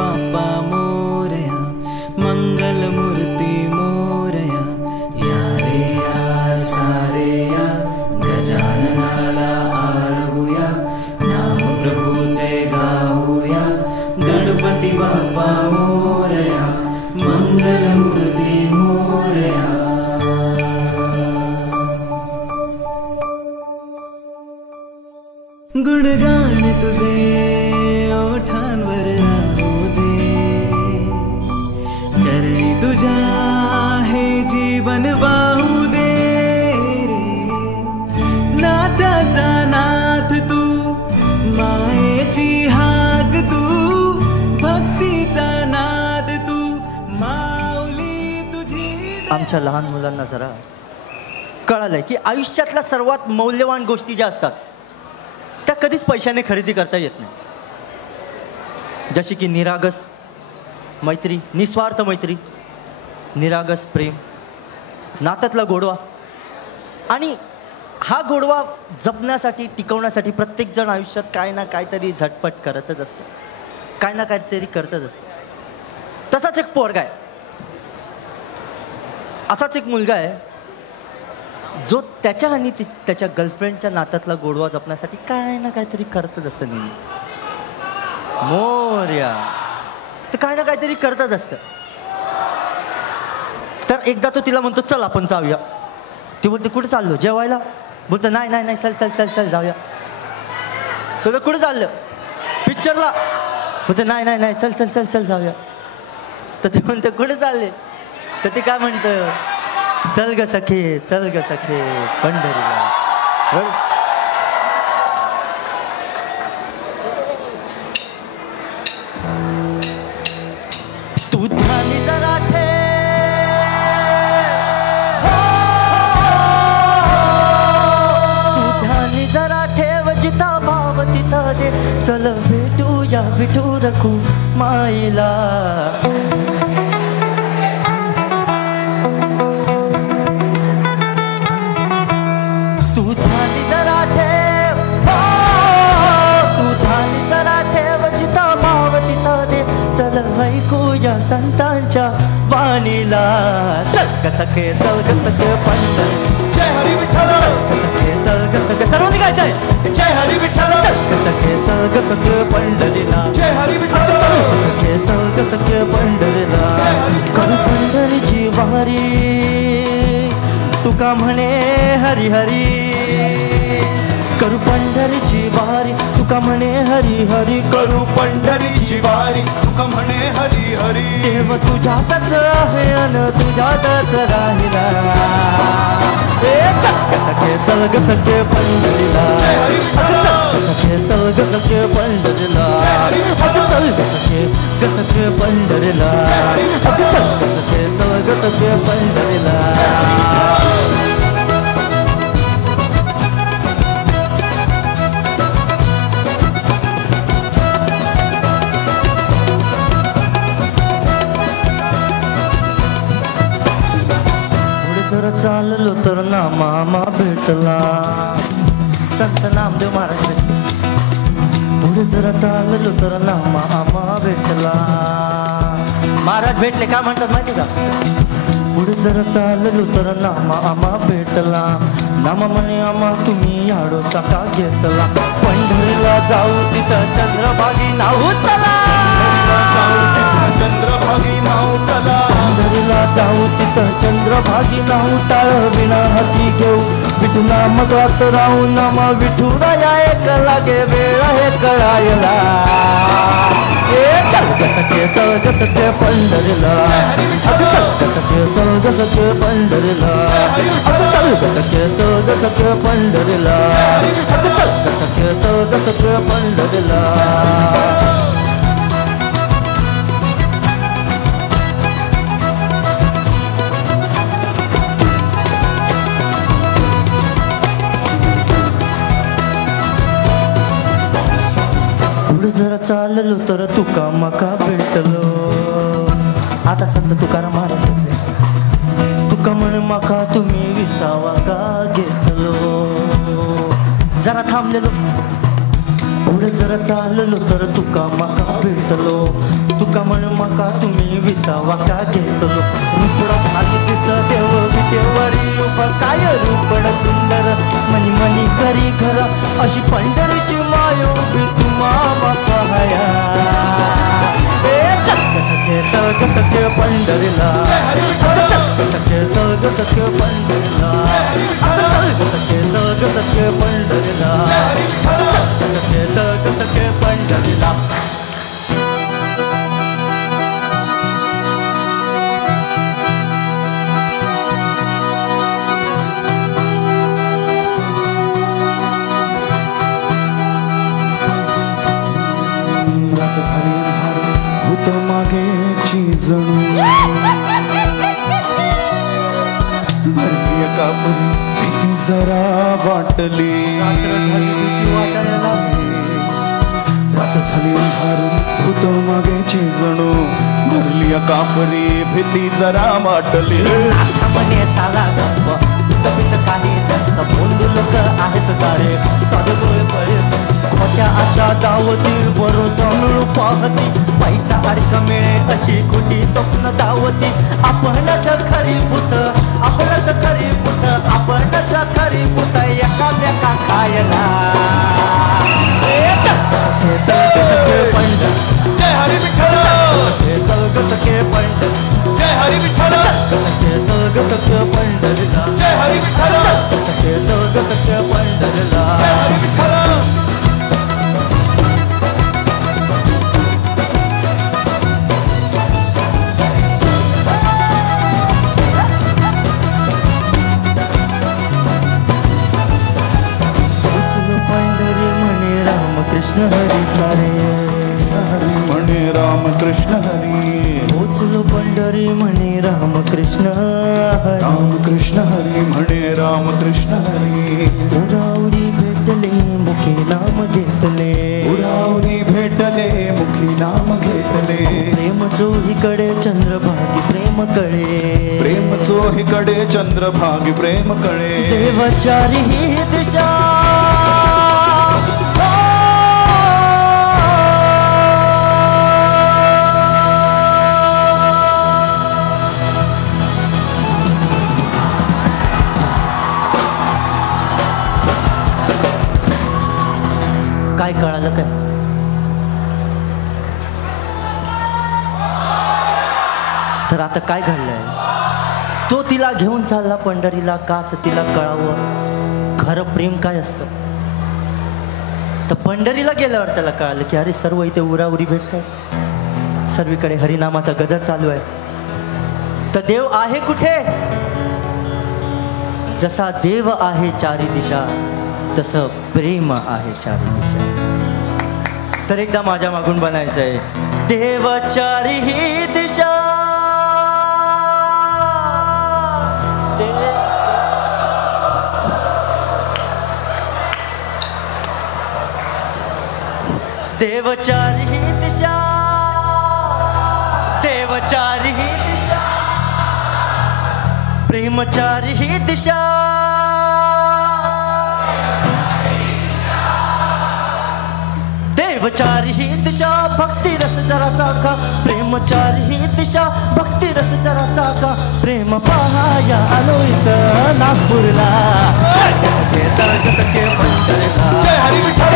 बाप्पा मोरया, मंगलमूर्ती मोरया. या रे या सारे या, गजाननाला आळवूया, नाम प्रभूचे गाऊया. गणपती बाप्पा मोरया, मंगलमूर्ती मोरया. गुणगान तुझे ओठांवर राहू दे, चरणी तुझ्या हे जीवन वाहू दे रे. नाथाचा नाथ तू, मायेची हाक तू, भक्तीचा नाद तू, माऊली तुझी. आमच्या लहान मुलांना जरा कळालंय की आयुष्यातल्या सर्वात मौल्यवान गोष्टी ज्या असतात त्या कधीच पैशाने खरेदी करता येत नाही. जशी की निरागस मैत्री, निस्वार्थ मैत्री, निरागस प्रेम, नात्यातला गोडवा. आणि हा गोडवा जपण्यासाठी, टिकवण्यासाठी प्रत्येक जण आयुष्यात काय ना काहीतरी झटपट करतच असतं, काय ना काहीतरी करतच असतं. तसाच एक पोरगा आहे, असाच एक मुलगा आहे जो त्याच्या आणि त्याच्या गर्लफ्रेंडच्या नात्यातला गोडवा जपण्यासाठी काय ना काहीतरी करतच असतं नेहमी. मोरया तर काय ना काहीतरी करतच असतं. तर एकदा तो तिला म्हणतो चल आपण जाऊया. ती बोलते कुठे चाललो? जेवायला. बोलतो नाही नाही नाही, चल चल चल चल जाऊया. तो कुठे चाललं? पिक्चरला. बोलते नाही नाही नाही, चल चल चल चल जाऊया. तर ते म्हणते कुठे चालले? तर ते काय म्हणतं, चल ग सखे, चल ग सखे पंढरीला. तू ध्यानी जरा ठेव, तू ध्यानी जरा ठेव, जिथा भाव तिथं दे. चल भेटूया विठू रखू माईला. संतांच्या वाणीला. चल ग सखे, चल ग सखे पंढरी. जय हरी विठ्ठल. चल ग सखे, चल ग सखे. सर्वांनी गायचंय. जय हरी विठ्ठल. चल ग सखे, चल ग सखे पंढरीला. जय हरी विठ्ठल. चल ग सखे, चल ग सखे पंढरीला. करू पंढरीची वारी, तुका म्हणे हरी हरी. करू पंढरीची वारी, तुका म्हणे हरी हरी. करू पंढरीची वारी, तुका म्हणे हरी हरी. देव तुझ्यातच आहे अन तुझ्यातच राहिला. चल ग सखे, चल ग सखे पंढरीला. चल ग सखे, चल ग सखे पंढरीला. चल ग सखे, ग सखे पंढरीला. चल ग सखे, चल ग सखे पंढरीला. चाललो तर नामा भेटला. संत नामदेव महाराज भेटले. पुढे जरा चाललो तर नामा भेटला. महाराज भेटले काय म्हणतात माहिती का? पुढे जरा चाललो तर नामा भेटला. नामा म्हणे आम्हा तुम्ही याडो सका घेतला. पंढरीला जाऊ तिथं चंद्रभागी नाव चला. चंद्रभागी नाव चला. पंढरीला जाऊ तिथं चंद्रभागी नाव. टाळ विना हाती घेऊ विठू नाम गात राहू. नामा विठुराया एक लागे वेळ हे कळायला. चल ग सखे, चल ग सखे पंढरीला. चल ग सखे, चल ग सखे पंढरीला. चल ग सखे, चल ग सखे पंढरीला. चल ग सखे, चल ग सखे पंढरीला. जरा चाललो तर तुका मका भेटलो. आता संत तुकाराम महाराज भेटले. तुका म्हण मका तुम्ही विसावा का घेतलो. जरा थांबलेलो थोडं जरा चाललो तर तुका माका भेटलो, तुका म्हण माका तुम्ही विसावा का घेतलो. रुपडा भारी दिस देव विटेवरी उभा, काय रुपड सुंदर मनी मनी करी घर, अशी पंढरीची माय उभी तुम्हा माका हया. चलग सखे पंढरीला, चलग सखे पंढरीला, चलग सखे पंढरीला, चलग सखे पंढरीला. मागेची जणू भरली कापरी भीती जरा वाटली, रात झाली हारून भूत मागेची जणू भरली कापरी भीती जरा वाटली. म्हणे चाला तबित काही नसतं, बोंदू लोक आहेत सारे साधतोय पळे, खोट्या आशा दावती भरोसा मिळू पाहती, पैसा अडक मिळे अशी खोटी स्वप्न दावती. आपणच खरी भूत, आपणच खरी भूत, आपणच खरी भूत एकामेका खायला. सखे चलग सखे पंढर, जय हरी विठ्ठल. चलग सखे पंढर, जय हरी विठ्ठल. सखे चलग सखे पंढरीला, जय हरी विठ्ठल. सखे चलग सखे पंढरीला. जय हरी विठ्ठल. कृष्ण हरी सारे, हरी म्हणे राम कृष्ण हरी, पोचलो पंढरी म्हणे राम कृष्ण हरी, राम कृष्ण हरी म्हणे राम कृष्ण हरी. उरावरी भेटले मुखी नाम घेतले, उरावरी भेटले मुखी नाम घेतले. प्रेम चोहीकडे चंद्रभागी प्रेम कळे, प्रेम चोहीकडे चंद्रभागी प्रेम कळे. देवाचारी ही दिशा, काय कळालं काय? तर आता काय घडलंय? तो तिला घेऊन चालला पंढरीला, का तर तिला कळावं खरं प्रेम काय असतं. तर पंढरीला गेल्यावर त्याला कळालं की अरे सर्व इथे उराउरी भेटतात, सर्वीकडे हरिनामाचा गजर चालू आहे. तर देव आहे कुठे? जसा देव आहे चारी दिशा, तसं प्रेम आहे चारी दिशा. तर एकदा माझ्या मागून बनायचंय, देव चारी ही दिशा, देव चारी ही दिशा, देव चारी ही दिशा, प्रेम चारी ही दिशा. देवचारी ही दिशा, भक्ती रस जरा चाका, प्रेमचारी ही दिशा, भक्ती रस जरा चाका. प्रेम पहाया आलो इथं नागपूरला, चलग सखे पंढरीला, जय हरी विठ्ठल.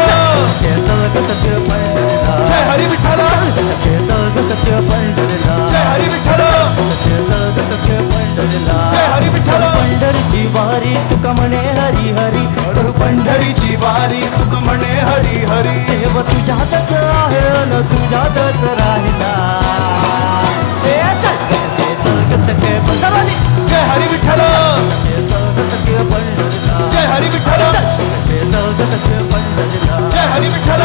चलग सखे पंढरीला, जय हरी विठ्ठल. चलग सखे पंढरीला, जय हरी विठ्ठल. चलग सखे पंढरीला. जय हरी विठ्ठल. पंढरीची वारी तुका म्हणे हरी हरी, पंढरीची वारी तुका म्हणे हरी हरी. देव तुझ्यातच आहे न तुझ्यातच राहिला. चलग सखे पंढरीला, जय हरी विठ्ठल. चलग सखे पंढरीला, जय हरी विठ्ठल. चलग सखे पंढरीला, जय हरी विठ्ठल.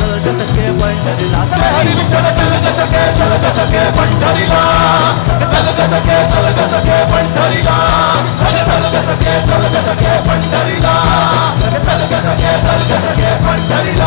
चलग सखे पंढरीला, जय हरी विठ्ठल. चलग सखे पंढरीला, चलग सखे पंढरीला, चलग सखे पंढरीला, चलग सखे पंढरीला.